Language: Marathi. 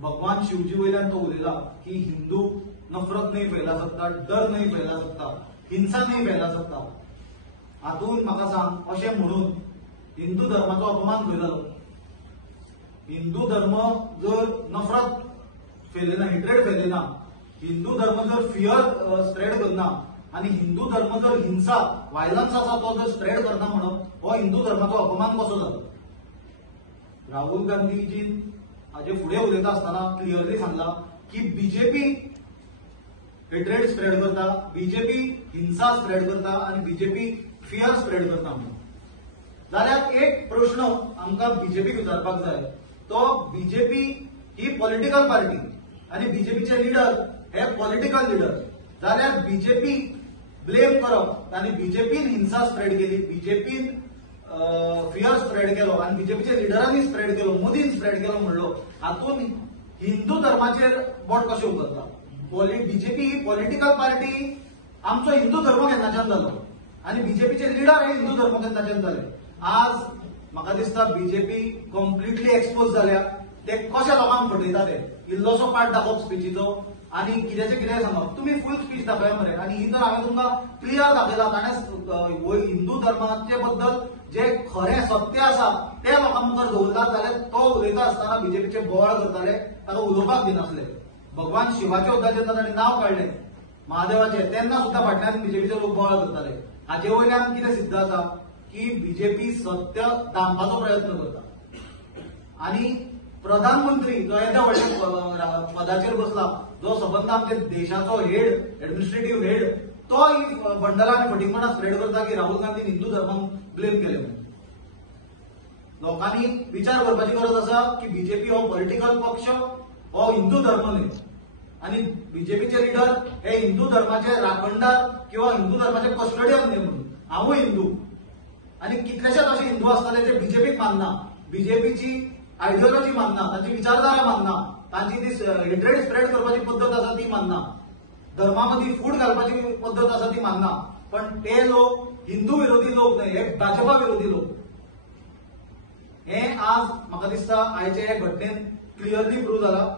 भगवान शिवजी वयल्यान तो उलयला की हिंदू नफरत नहीं फैला सकता, डर नहीं फैला सकता, हिंसा नहीं फैला सकता. हातून म्हाका सांग अशें म्हणून हिंदू धर्माचो अपमान खंय जालो? हिंदू धर्म जर नफरत फैलयना, हेट्रेड फैलयना, हिंदू धर्म जर फियर स्प्रेड करना आणि हिंदू धर्म जर हिंसा व्हायलन्स आसा तो जर स्प्रेड करना म्हणून हो हिंदू धर्माचो अपमान कसो जालो? राहुल गांधीजी हाजे फुडें उलयता आसतना क्लियरली सांगला की बीजेपी हेट्रेड स्प्रेड करता, बीजेपी हिंसा स्प्रेड करता आणि बीजेपी फियर स्प्रेड करता म्हणून. जाल्यार एक प्रश्न आमकां बीजेपीक विचारपाक जाय, तो बीजेपी ही पॉलिटिकल पार्टी आणि बीजेपीचे लीडर हे पॉलिटिकल लीडर. जाल्यार बीजेपी ब्लेम करप आणि बीजेपीन हिंसा स्प्रेड केली, बीजेपीन फियर स्प्रेड केलो आणि बीजेपीच्या लिडरांनी स्प्रेड केलो, मोदीन स्प्रेड केलो म्हणलो, हातून हिंदू धर्माचेर बोट कशें उखलता? बीजेपी ही पॉलिटिकल पार्टी. आमचो हिंदू धर्म केन्नाच्यान जालो आणि बीजेपीचे लिडर हे हिंदू धर्म केन्नाच्यान जाले? आज म्हाका दिसता बीजेपी कम्प्लिटली एक्सपोज जाल्या. ते कशा लोकांक फटयता ते इल्लोसो पार्ट दाखोवप स्पीचीचो आणि कितेंचे कितें सांगप. तुम्ही फुल स्पीच दाखया मरे. आणि ही तर हांवें तुमकां क्लियर दाखयला, ताणें हिंदू धर्माचे बद्दल जे खरें सत्य आसा ते लोकां मुखार दवरला, जाल्यार तो उलयता आसतना बीजेपीचे बोवाळ करताले, ताका उलोवपाक दिनासले. भगवान शिवाचे सुद्दां जेन्ना ताणें नांव काडलें महादेवाचे, तेन्ना सुद्दां फाटल्यान बीजेपीचे लोक बोवाळ करताले. हाचे वयल्यान कितें सिद्ध आसा की बीजेपी सत्य दामपाचो प्रयत्न करता. आणि प्रधानमंत्री जो येद्या व्हडल्या पदाचेर बसला, जो सबंद आमच्या देशाचो हेड, एडमिनिस्ट्रेटिव्ह हेड, तो ही बंडलां आनी फटींगपणां स्प्रेड करता की राहुल गांधीन हिंदू धर्माक ब्लेम केले म्हणून. लोकांनी विचार करपाची गरज आसा की बीजेपी हो पॉलिटिकल पक्ष, हो हिंदू धर्म न्हय. आणि बीजेपीचे लिडर हे हिंदू धर्माचे राखणदार किंवा हिंदू धर्माचे कस्टडियन न्हय म्हणून. हांवूय हिंदू आणि कितलेशेच असे हिंदू आसतले जे बीजेपीक मानना, बीजेपीची आयडियोलॉजी मानना, तांची विचारधारा मानना, तांची ती हेट्रेड स्प्रेड करपाची पद्दत आसा ती मानना, धर्मामदी फूट घालपाची पद्दत आसा ती मानना. पण ते लोक हिंदू विरोधी लोक न्हय, हे भाजपा विरोधी लोक. हे आज म्हाका दिसता आयचे हे घटनेन क्लियरली प्रूव्ह जाला.